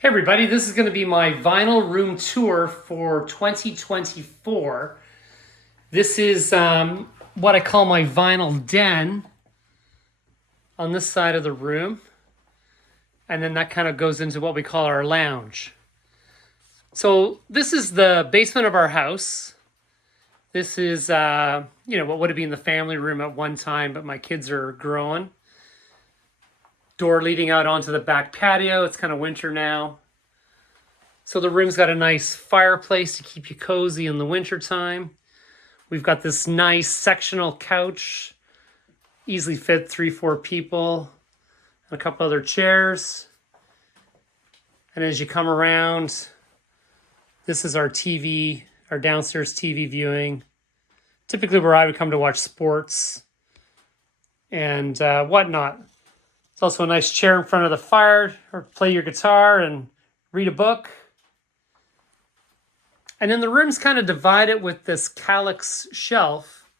Hey everybody, this is going to be my vinyl room tour for 2024. This is what I call my vinyl den on this side of the room. And then that kind of goes into what we call our lounge. So this is the basement of our house. This is, what would have been the family room at one time, but my kids are growing. Door leading out onto the back patio. It's kind of winter now. So the room's got a nice fireplace to keep you cozy in the wintertime. We've got this nice sectional couch, easily fit 3-4 people, and a couple other chairs. And as you come around, this is our TV, our downstairs TV viewing. Typically where I would come to watch sports and whatnot. It's also a nice chair in front of the fire, or play your guitar and read a book. And then the room's kind of divided with this calyx shelf.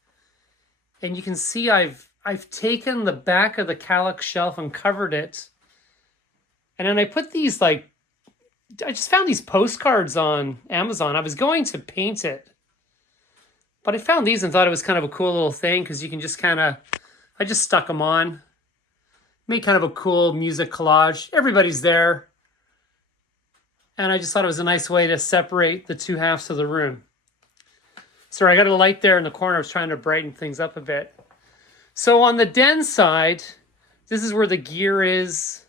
And you can see I've taken the back of the calyx shelf and covered it. And then I put these I just found these postcards on Amazon. I was going to paint it. But I found these and thought it was kind of a cool little thing because you can just I just stuck them on. Made kind of a cool music collage. Everybody's there. And I just thought it was a nice way to separate the two halves of the room. Sorry, I got a light there in the corner. I was trying to brighten things up a bit. So on the den side, this is where the gear is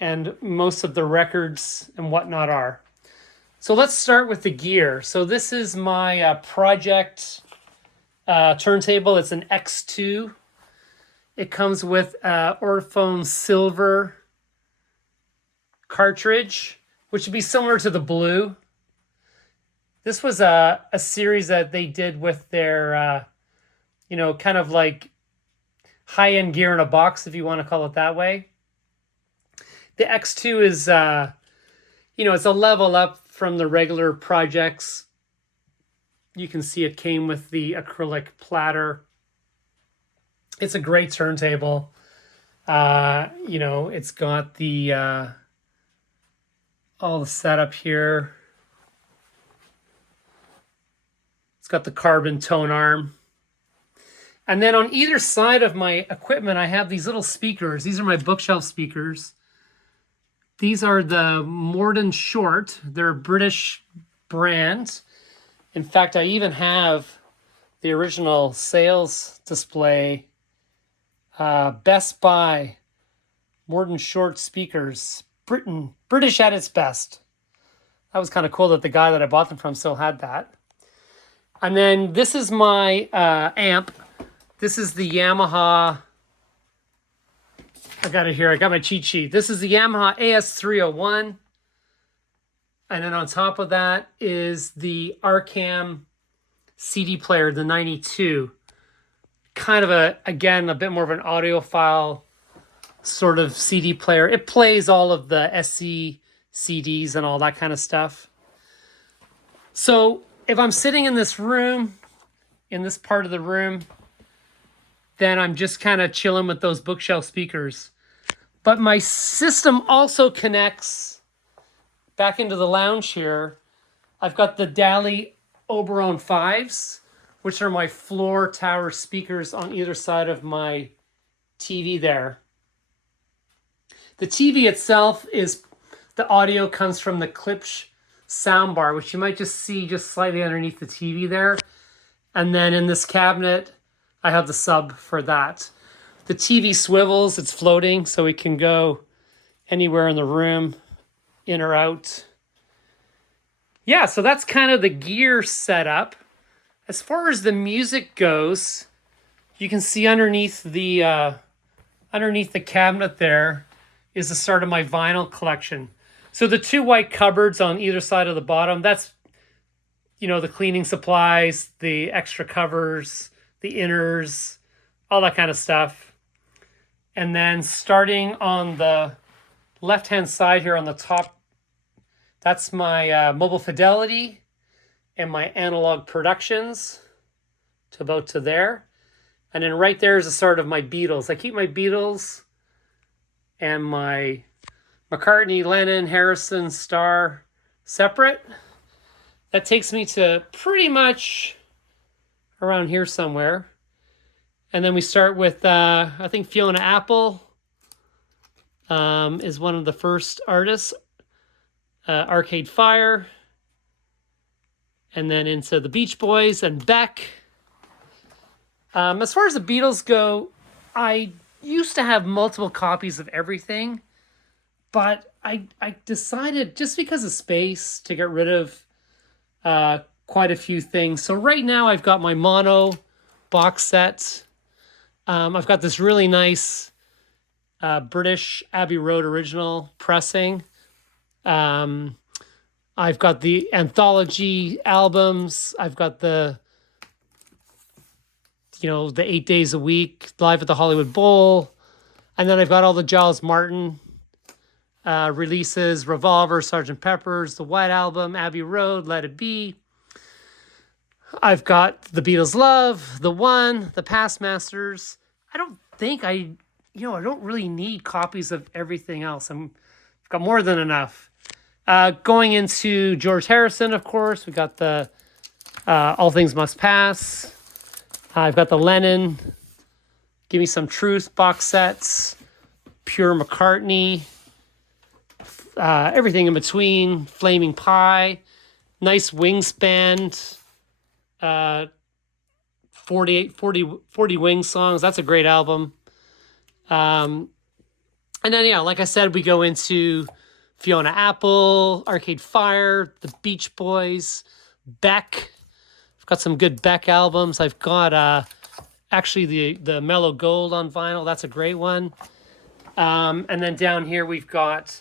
and most of the records and whatnot are. So let's start with the gear. So this is my project turntable. It's an X2. It comes with Orphone silver cartridge, which would be similar to the blue. This was a series that they did with their, kind of like high-end gear in a box, if you want to call it that way. The X2 is, it's a level up from the regular projects. You can see it came with the acrylic platter. It's a great turntable. It's got the... all the setup here. It's got the carbon tone arm. And then on either side of my equipment, I have these little speakers. These are my bookshelf speakers. These are the Morden Short. They're a British brand. In fact, I even have the original sales display. Best Buy Morden Short speakers. British at its best. That was kind of cool that the guy that I bought them from still had that. And then this is my amp. This is the Yamaha. I got it here. I got my cheat sheet. This is the Yamaha AS301. And then on top of that is the Arcam CD player, the 92. Kind of a bit more of an audiophile sort of CD player. It plays all of the SC CDs and all that kind of stuff. So if I'm sitting in this room, in this part of the room, then I'm just kind of chilling with those bookshelf speakers. But my system also connects back into the lounge here. I've got the Dali Oberon 5s, which are my floor tower speakers on either side of my TV there. The TV itself the audio comes from the Klipsch soundbar, which you might just see just slightly underneath the TV there. And then in this cabinet, I have the sub for that. The TV swivels, it's floating, so it can go anywhere in the room, in or out. Yeah, so that's kind of the gear setup. As far as the music goes, you can see underneath the cabinet there is the start of my vinyl collection. So the two white cupboards on either side of the bottom, that's, the cleaning supplies, the extra covers, the inners, all that kind of stuff. And then starting on the left-hand side here on the top, that's my Mobile Fidelity and my Analog Productions to about to there. And then right there is the start of my Beatles. I keep my Beatles and my McCartney, Lennon, Harrison, Starr, separate. That takes me to pretty much around here somewhere. And then we start with, I think Fiona Apple is one of the first artists. Arcade Fire. And then into the Beach Boys and Beck. As far as the Beatles go, I used to have multiple copies of everything. But I decided, just because of space, to get rid of quite a few things. So right now I've got my mono box set. I've got this really nice British Abbey Road original pressing. I've got the anthology albums. I've got the 8 days a week, Live at the Hollywood Bowl. And then I've got all the Giles Martin releases, Revolver, Sgt. Pepper's, the White Album, Abbey Road, Let It Be. I've got the Beatles' Love, The One, the Past Masters. I don't think I don't really need copies of everything else. I've got more than enough. Going into George Harrison, of course, we got the All Things Must Pass. I've got the Lennon, Give Me Some Truth box sets, Pure McCartney, everything in between, Flaming Pie, nice Wingspan, 40 Wings songs. That's a great album. And then, like I said, we go into Fiona Apple, Arcade Fire, the Beach Boys, Beck. I've got some good Beck albums. I've got actually the Mellow Gold on vinyl. That's a great one. And then down here we've got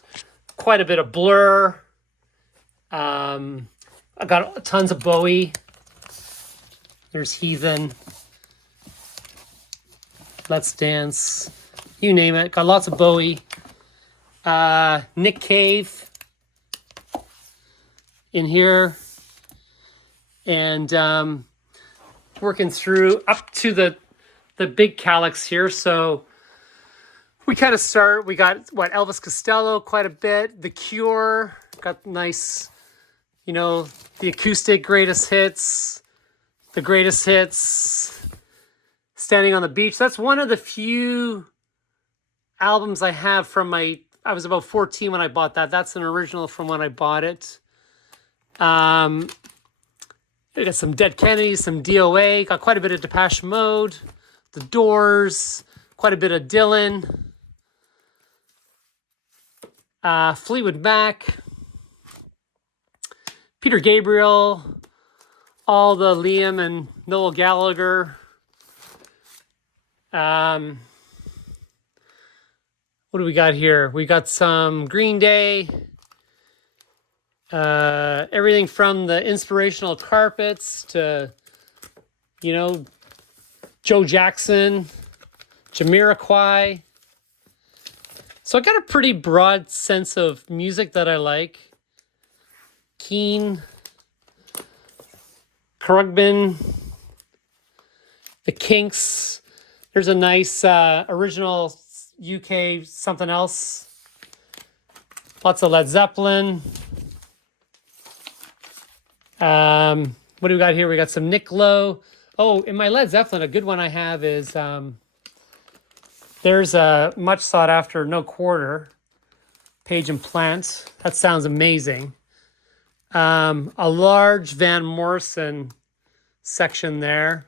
quite a bit of Blur. I've got tons of Bowie. There's Heathen. Let's Dance. You name it. Got lots of Bowie. Nick Cave in here. And working through up to the big calyx here. So we kind of start, we got Elvis Costello quite a bit. The Cure, got nice, the acoustic greatest hits, the greatest hits, Standing on the Beach. That's one of the few albums I have from I was about 14 when I bought that. That's an original from when I bought it. We got some Dead Kennedys, some DOA, got quite a bit of Depeche Mode, The Doors, quite a bit of Dylan, Fleetwood Mac, Peter Gabriel, all the Liam and Noel Gallagher. What do we got here? We got some Green Day. Everything from the Inspirational Carpets to, Joe Jackson, Jamiroquai. So I got a pretty broad sense of music that I like. Keane, Khruangbin, The Kinks. There's a nice original UK something else. Lots of Led Zeppelin. What do we got here? We got some Nick Lowe. Oh, in my Led Zeppelin, a good one I have is there's a much sought after No Quarter, Page and Plant. That sounds amazing. A large Van Morrison section there.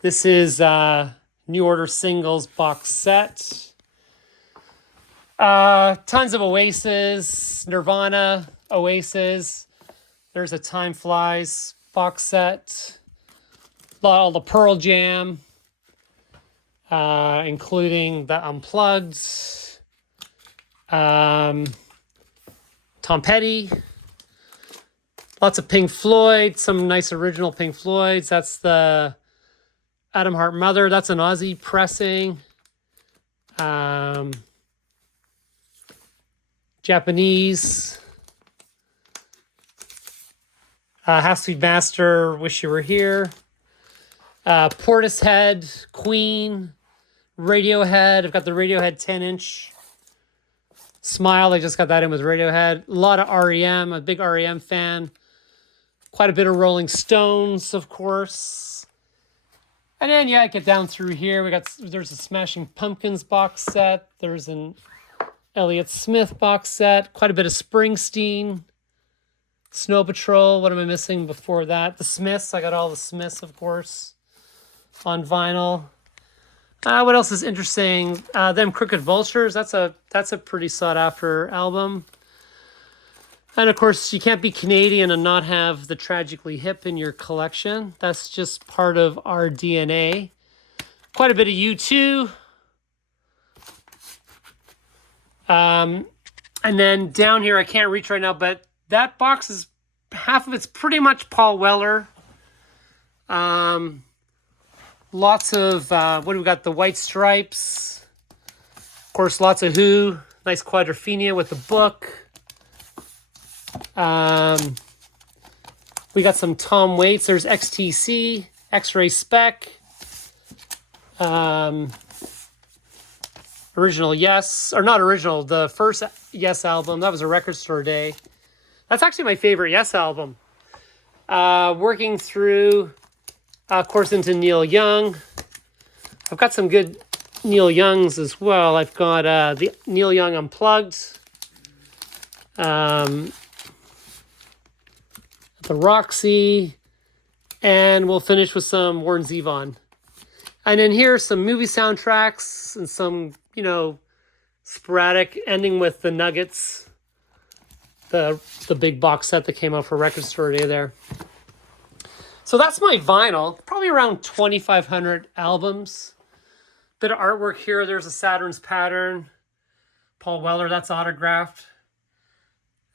This is New Order Singles box set. Tons of Oasis, Nirvana, Oasis. There's a Time Flies box set. All the Pearl Jam, including the Unplugged. Tom Petty. Lots of Pink Floyd, some nice original Pink Floyds. That's the Adam Hart Mother. That's an Aussie pressing. Japanese. Has to Be Master, Wish You Were Here. Portishead, Queen, Radiohead. I've got the Radiohead 10-inch. Smile, I just got that in with Radiohead. A lot of REM, a big REM fan. Quite a bit of Rolling Stones, of course. And then, yeah, get down through here. There's a Smashing Pumpkins box set. There's an Elliott Smith box set. Quite a bit of Springsteen. Snow Patrol. What am I missing before that? The Smiths. I got all the Smiths, of course, on vinyl. What else is interesting? Them Crooked Vultures. That's a pretty sought after album. And of course, you can't be Canadian and not have the Tragically Hip in your collection. That's just part of our DNA. Quite a bit of U2. And then down here, I can't reach right now, but that box is, half of it's pretty much Paul Weller. Lots of, what do we got? The White Stripes. Of course, lots of Who. Nice Quadrophenia with the book. We got some Tom Waits. There's XTC, X-Ray Spec. Original Yes, or not original, the first Yes album. That was a Record Store Day. That's actually my favorite Yes album. Working through, of course, into Neil Young. I've got some good Neil Youngs as well. I've got the Neil Young Unplugged. The Roxy. And we'll finish with some Warren Zevon. And then here's some movie soundtracks and some, sporadic, ending with the Nuggets. The big box set that came out for Record Store Day there. So that's my vinyl. Probably around 2,500 albums. Bit of artwork here. There's a Saturn's Pattern. Paul Weller, that's autographed.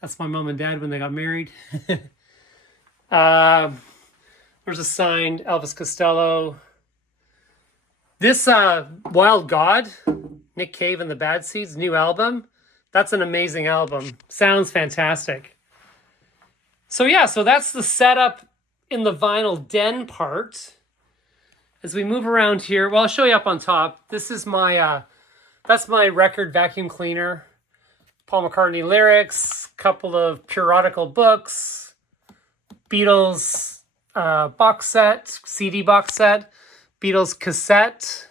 That's my mom and dad when they got married. There's a signed Elvis Costello. This Wild God, Nick Cave and the Bad Seeds, new album. That's an amazing album. Sounds fantastic. So yeah, so that's the setup in the vinyl den part. As we move around here, well, I'll show you up on top. This is my, that's my record vacuum cleaner. Paul McCartney lyrics, couple of periodical books, Beatles box set, CD box set, Beatles cassette.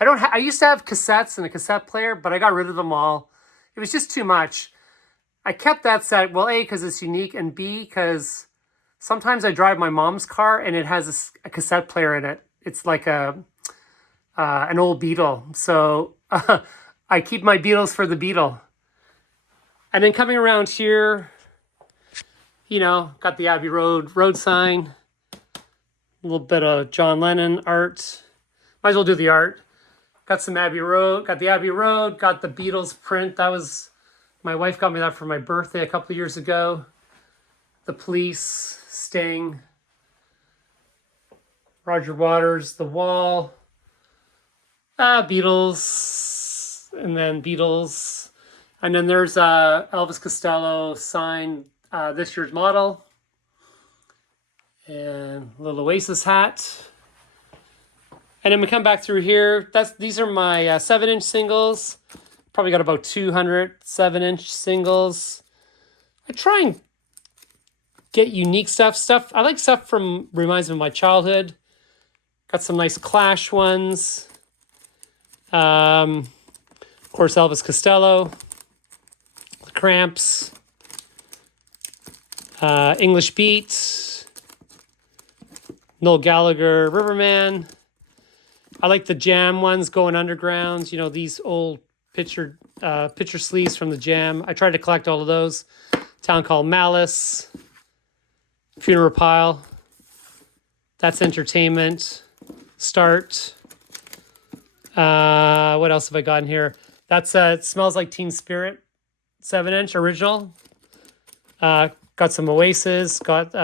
I used to have cassettes and a cassette player, but I got rid of them all. It was just too much. I kept that set, well, A, because it's unique, and B, because sometimes I drive my mom's car and it has a cassette player in it. It's like an old Beatle. So I keep my Beatles for the Beatle. And then coming around here, got the Abbey Road sign. A little bit of John Lennon art. Might as well do the art. Got some Abbey Road. Got the Abbey Road. Got the Beatles print. That was, my wife got me that for my birthday a couple of years ago. The Police, Sting, Roger Waters, The Wall, Beatles, and then Beatles. And then there's Elvis Costello signed this year's model. And a little Oasis hat. And then we come back through here. These are my 7-inch singles. Probably got about 200 7-inch singles. I try and get unique stuff. I like stuff from, reminds me of my childhood. Got some nice Clash ones. Of course, Elvis Costello. The Cramps. English Beat. Noel Gallagher, Riverman. I like the Jam ones, Going Underground. These old picture sleeves from the Jam. I tried to collect all of those. Town Called Malice. Funeral Pile. That's Entertainment. Start. What else have I got in here? That's It Smells Like Teen Spirit. 7-inch original. Got some Oasis. Got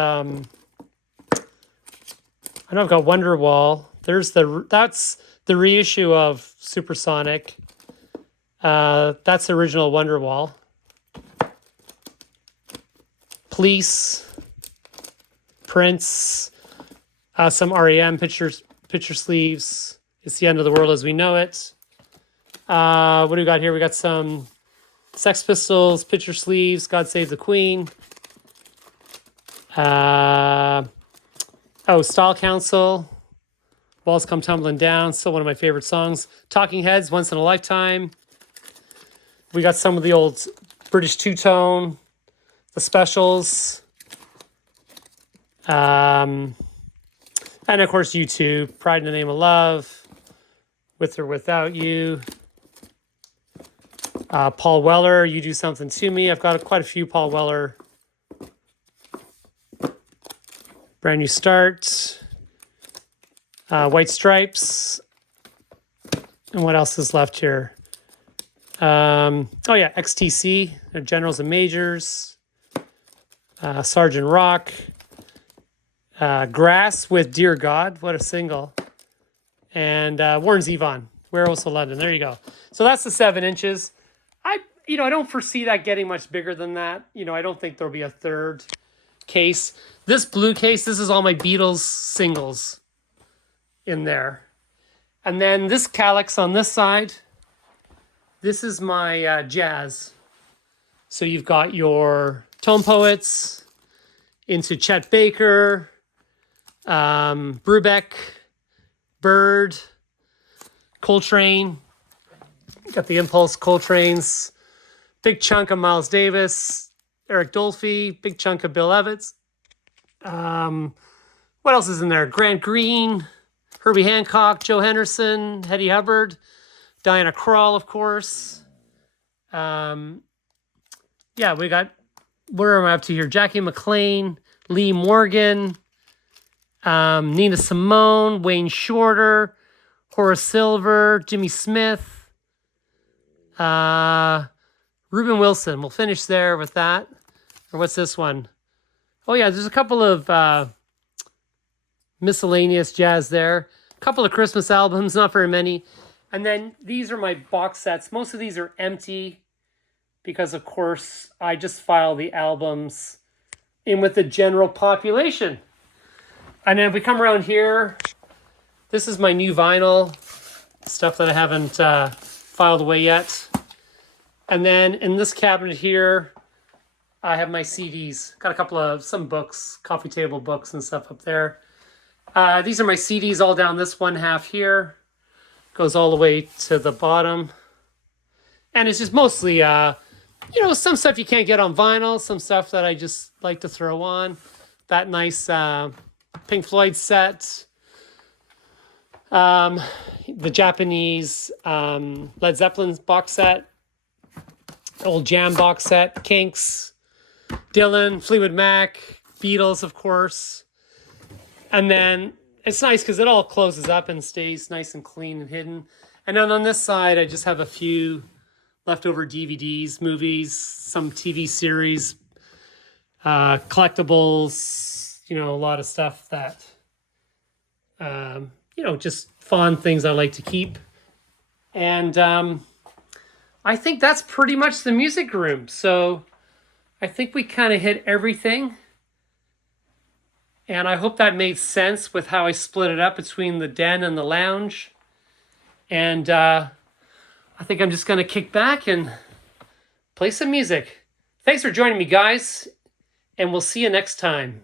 I know I've got Wonderwall. That's the reissue of Supersonic. That's the original Wonderwall. Police, Prince, some REM picture sleeves. It's the End of the World as We Know It. What do we got here? We got some Sex Pistols, picture sleeves, God Save the Queen. Style Council, Walls Come Tumbling Down, still one of my favorite songs. Talking Heads, Once in a Lifetime. We got some of the old British two-tone, the specials. And of course, U2, Pride in the Name of Love, With or Without You. Paul Weller, You Do Something to Me. I've got quite a few Paul Weller. Brand New Start. White Stripes. And what else is left here? XTC, Generals and Majors. Sergeant Rock. Grass with Dear God. What a single. And Warren Zevon, Werewolves of London. There you go. So that's the 7 inches. I don't foresee that getting much bigger than that. I don't think there'll be a third case. This blue case, this is all my Beatles singles in there. And then this calyx on this side, this is my jazz. So you've got your Tone Poets, into Chet Baker, Brubeck, Bird, Coltrane. Got the Impulse Coltrane's. Big chunk of Miles Davis, Eric Dolphy, big chunk of Bill Evans. What else is in there? Grant Green, Herbie Hancock, Joe Henderson, Hetty Hubbard, Diana Krall, of course. We got, where am I up to here? Jackie McLean, Lee Morgan, Nina Simone, Wayne Shorter, Horace Silver, Jimmy Smith, Reuben Wilson. We'll finish there with that. Or what's this one? Oh, yeah, there's a couple of miscellaneous jazz there. A couple of Christmas albums, not very many. And then these are my box sets. Most of these are empty because, of course, I just file the albums in with the general population. And then if we come around here, this is my new vinyl, stuff that I haven't filed away yet. And then in this cabinet here, I have my CDs. Got a couple of, some books, coffee table books and stuff up there. These are my CDs all down this one half here. Goes all the way to the bottom. And it's just mostly, some stuff you can't get on vinyl, some stuff that I just like to throw on. That nice Pink Floyd set. The Japanese Led Zeppelin box set. Old Jam box set. Kinks. Dylan, Fleetwood Mac, Beatles, of course. And then it's nice because it all closes up and stays nice and clean and hidden. And then on this side, I just have a few leftover DVDs, movies, some TV series, collectibles, a lot of stuff that, just fun things I like to keep. And I think that's pretty much the music room. So I think we kind of hit everything. And I hope that made sense with how I split it up between the den and the lounge. And I think I'm just going to kick back and play some music. Thanks for joining me, guys. And we'll see you next time.